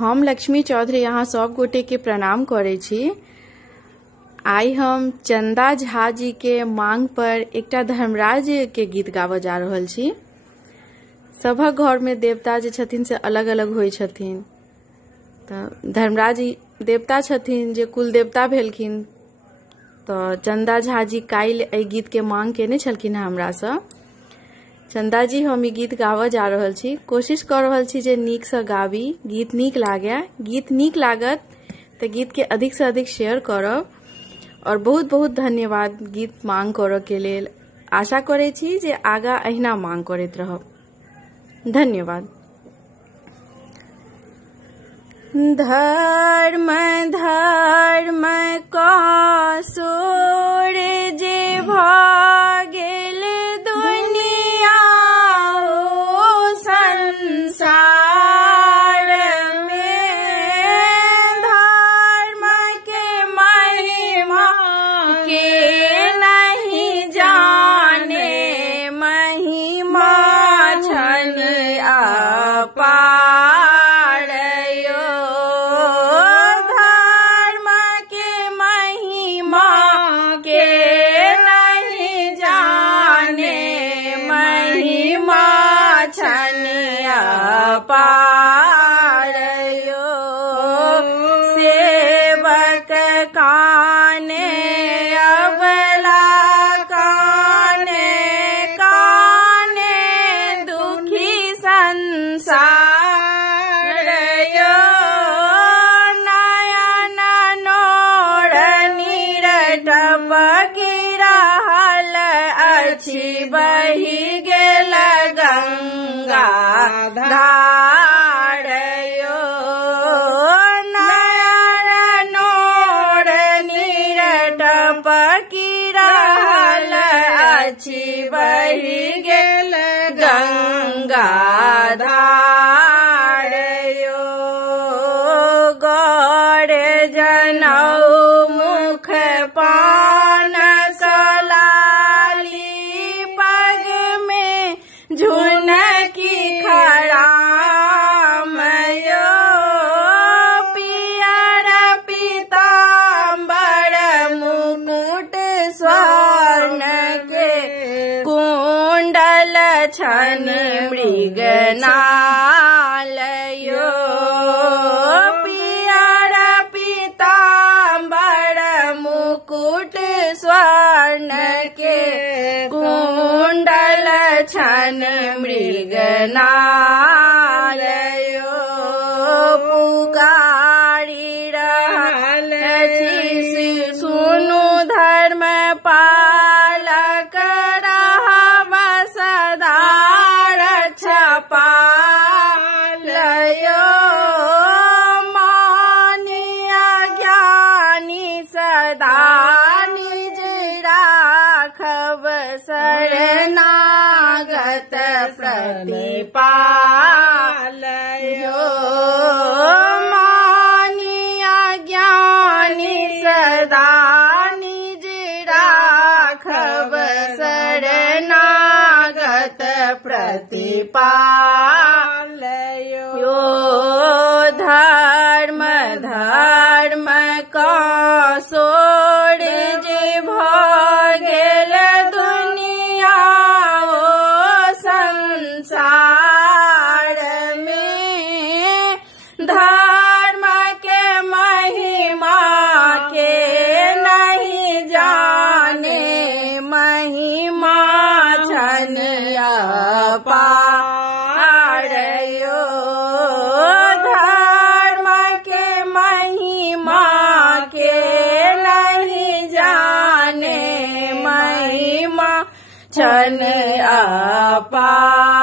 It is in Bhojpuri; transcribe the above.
हम लक्ष्मी चौधरी यहाँ सब गोटे के प्रणाम करे छी। आई हम चंदा झा जी के मांग पर एकटा धर्मराज के गीत गावे जा रहल छी। सभक घर में देवता जे छथिन से अलग अलग होय छथिन, तो धर्मराज देवता छथिन जे कुल देवता भेलखिन। तो चंदा झा जी काल्हि एहि गीत के मांग केने छलखिन हमरा से। चंदा जी हम ई गीत गावे जा रहल छी। कोशिश कर रहल छी जे नीक से गाबी, गीत नीक लागे। गीत नीक लागत तो गीत के अधिक से अधिक शेयर करब। और बहुत बहुत धन्यवाद गीत मांग करऽ के लेल। आशा करे छी जे आगा अहिना मांग करैत रहब। धन्यवाद। धर्म धर्म का सोर जे भागेल दुनिया ओ संसार में, धर्म के महिमा के नहीं जाने, महिमा छन अपार। पारयो सेवक काने अबला काने काने दुखी संसार यो, नयन नोर नीरट बगिरहल अछि, बहि गेल गंगा धार यो, नयन नोर नीरट बगिरहल अछि, बहि गेल गंगा धार यो। गौर जनऊ मुख पान कलाली, पग में झुनकी खराम यो, पियर पीताम्बर मुकुट स्वर्ण के, कुंडल छन मृगनाल यो, पियर पीताम्बर मुकुट स्वर्ण के, कुंडल छन मृगनाल यो, पुकारी रहल छी सुनु धर्म पालक, रहब सदा रक्षपाल यो, मानिया ज्ञानी सदा निज राखब, शरणागत प्रतिपाल यो, मानिया ज्ञानी सदा निज राखब, शरणागत प्रतिपाल यो, धर्म धर्म का सोर जे भागेल दुनिया ओ संसार में, धर्म के महिमा के नहीं जाने, महिमा छन अपार यो, धर्म के महिमा के नहीं जाने, महिमा छन अपार।